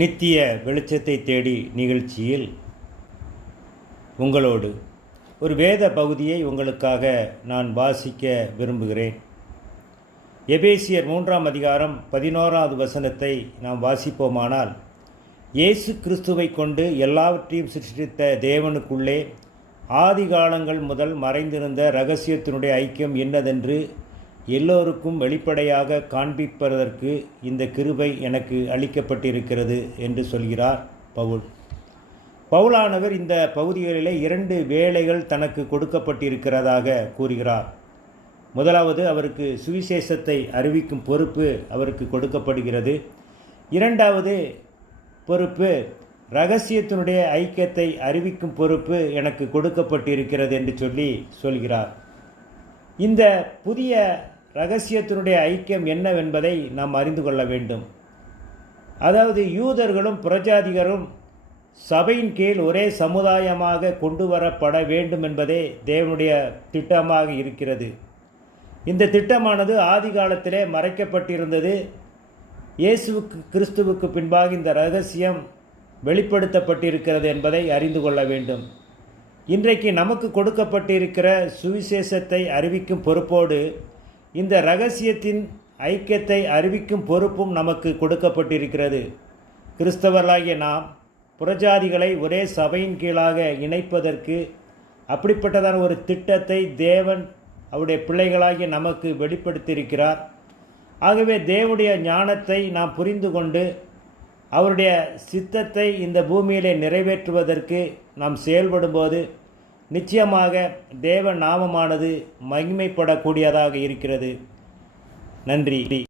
நித்திய வெளிச்சத்தை தேடி நிகழ்ச்சியில் உங்களோடு. ஒரு வேத பகுதியை உங்களுக்காக நான் வாசிக்க விரும்புகிறேன். எபேசியர் மூன்றாம் அதிகாரம் பதினோராவது வசனத்தை நாம் வாசிப்போமானால் இயேசு கிறிஸ்துவை கொண்டு எல்லாவற்றையும் சிருஷ்டித்த தேவனுக்குள்ளே ஆதி காலங்கள் முதல் மறைந்திருந்த ரகசியத்தினுடைய ஐக்கியம் என்னதென்று எல்லோருக்கும் வெளிப்படையாக காண்பிப்பதற்கு இந்த கிருபை எனக்கு அளிக்கப்பட்டிருக்கிறது என்று சொல்கிறார் பவுல். பவுலானவர் இந்த பகுதிகளிலே இரண்டு வேலைகள் தனக்கு கொடுக்கப்பட்டிருக்கிறதாக கூறுகிறார். முதலாவது அவருக்கு சுவிசேஷத்தை அறிவிக்கும் பொறுப்பு அவருக்கு கொடுக்கப்படுகிறது. இரண்டாவது பொறுப்பு ரகசியத்தினுடைய ஐக்கியத்தை அறிவிக்கும் பொறுப்பு எனக்கு கொடுக்கப்பட்டிருக்கிறது என்று சொல்லி சொல்கிறார். இந்த புதிய ரகசியத்தினுடைய ஐக்கியம் என்னவென்பதை நாம் அறிந்து கொள்ள வேண்டும். அதாவது யூதர்களும் புரஜாதிகரும் சபையின் கீழ் ஒரே சமுதாயமாக கொண்டு வரப்பட வேண்டும் என்பதே தேவனுடைய திட்டமாக இருக்கிறது. இந்த திட்டமானது ஆதி காலத்திலே மறைக்கப்பட்டிருந்தது. இயேசுவுக்கு கிறிஸ்துவுக்கு பின்பாக இந்த ரகசியம் வெளிப்படுத்தப்பட்டிருக்கிறது என்பதை அறிந்து கொள்ள வேண்டும். இன்றைக்கு நமக்கு கொடுக்கப்பட்டிருக்கிற சுவிசேஷத்தை அறிவிக்கும் பொறுப்போடு இந்த ரகசியத்தின் ஐக்கியத்தை அறிவிக்கும் பொறுப்பும் நமக்கு கொடுக்கப்பட்டிருக்கிறது. கிறிஸ்தவர்களாகிய நாம் புறஜாதிகளை ஒரே சபையின் கீழாக இணைப்பதற்கு அப்படிப்பட்டதான ஒரு திட்டத்தை தேவன் அவருடைய பிள்ளைகளாகிய நமக்கு வெளிப்படுத்தியிருக்கிறார். ஆகவே தேவனுடைய ஞானத்தை நாம் புரிந்து கொண்டு அவருடைய சித்தத்தை இந்த பூமியிலே நிறைவேற்றுவதற்கு நாம் செயல்படும்போது நிச்சயமாக தேவ நாமமானது மகிமைப்படக்கூடியதாக இருக்கிறது. நன்றி.